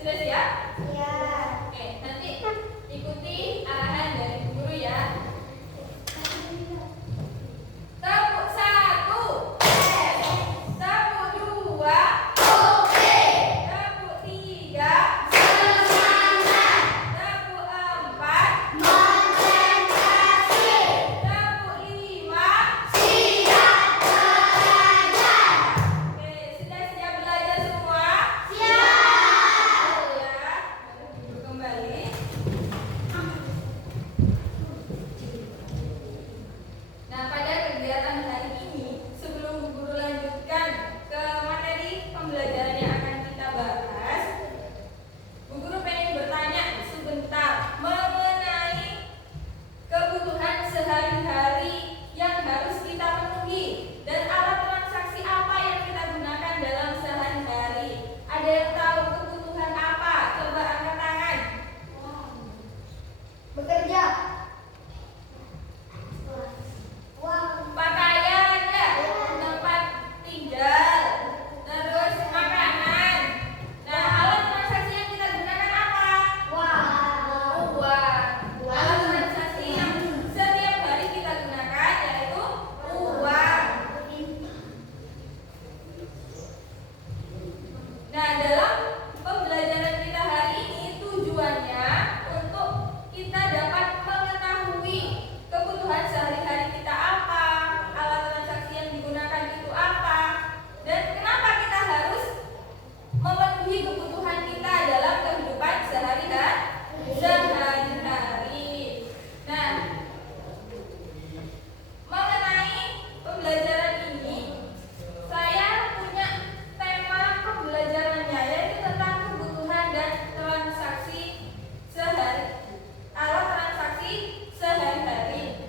Sudah siap? Ya. Oke, nanti ikuti arahan dari guru ya. Tepuk 1, tepuk 2, tepuk 3, tepuk 4, tepuk 5. Oke, sudah siap belajar semua? Siap. Ya, duduk kembali. Nah, pada kegiatan hari ini, sebelum Bu Guru lanjutkan ke materi pembelajaran yang akan kita bahas, Bu Guru pengen bertanya sebentar mengenai kebutuhan sehari-hari yang harus kita penuhi dan alat transaksi apa yang kita gunakan dalam sehari-hari. Ada yang tahu kebutuhan apa? Coba angkat tangan. Bekerja. Pakaian ya, tempat tinggal, terus makanan. Nah, alat transaksi yang kita gunakan apa? Uang. Alat transaksi yang setiap hari kita gunakan yaitu uang. Nah, dalam pembelajaran kita hari ini tujuannya untuk kita dapat mengetahui kebutuhan sehari-hari kita apa, alat transaksi yang digunakan itu apa, dan kenapa kita harus memenuhi kebutuhan kita dalam kehidupan sehari-hari. Nah, mengenai pembelajaran ini, saya punya tema pembelajarannya yaitu tentang kebutuhan dan transaksi alat transaksi sehari-hari.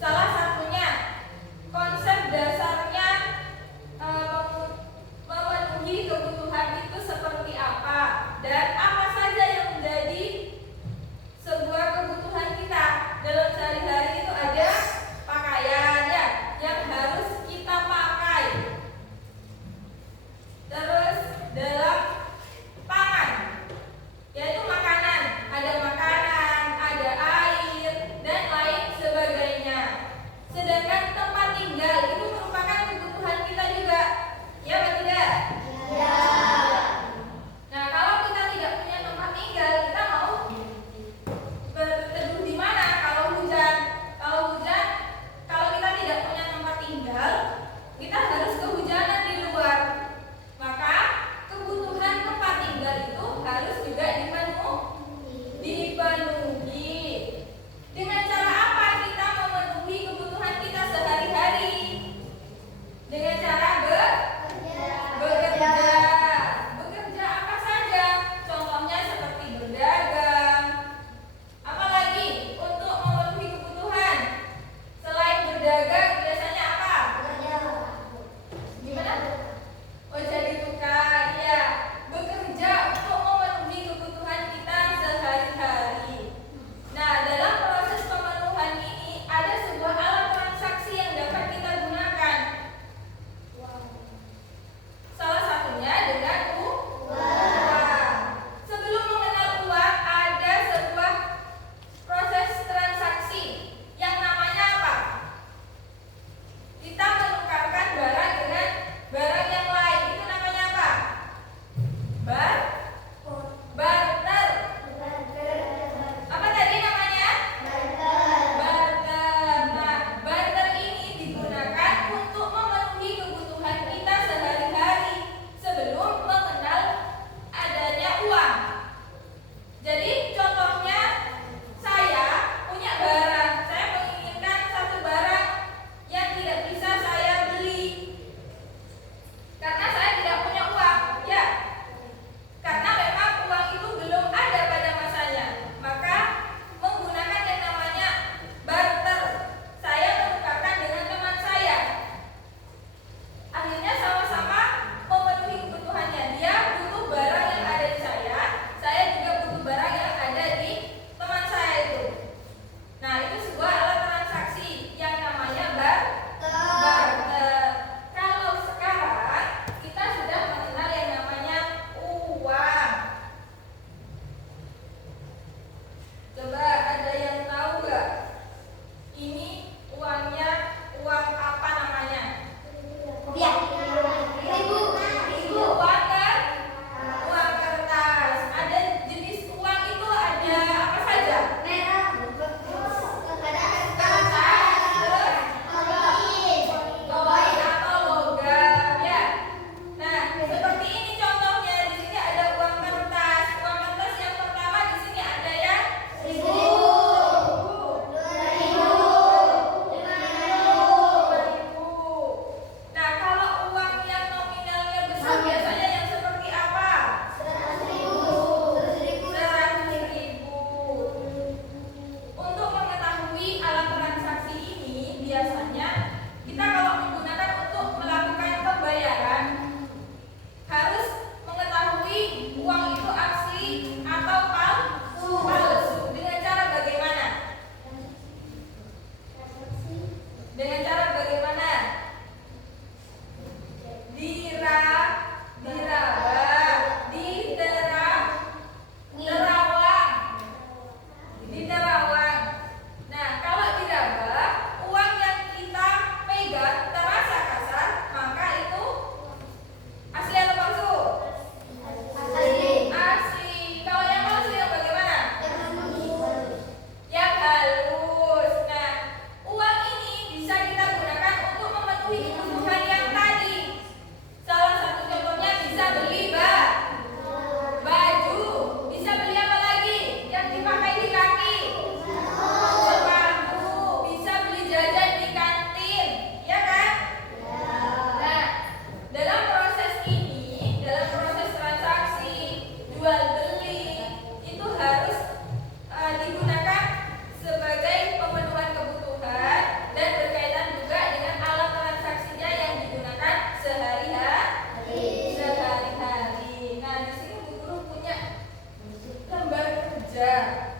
Salah satunya konsep dasarnya memenuhi kebutuhan itu Anda.